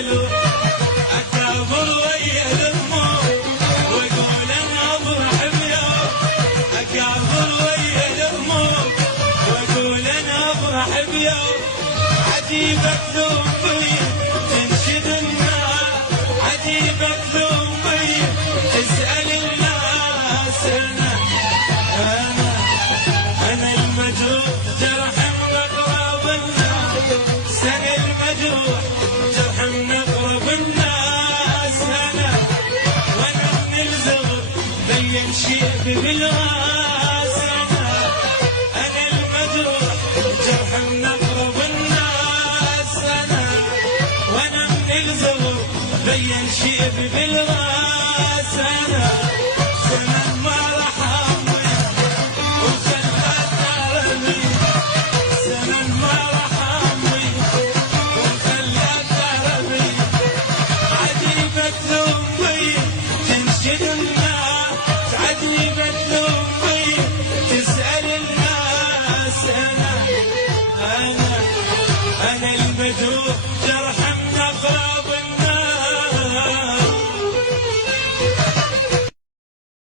الدلوع اكابر ويا الهموم واقول انا افرح بيوم اكابر ويا الهموم واقول انا افرح بيوم عجيبة ذنبي تنشد الناس عجيبة ذنبي تسأل الناس أنا المجروح جرح مقرب الناس أنا المجروح جرح مقرب الناس وأنا من الزغر بين شيب بالراس أنا المجروح جرح مقرب الناس وأنا من الزغر بين شيب بالراس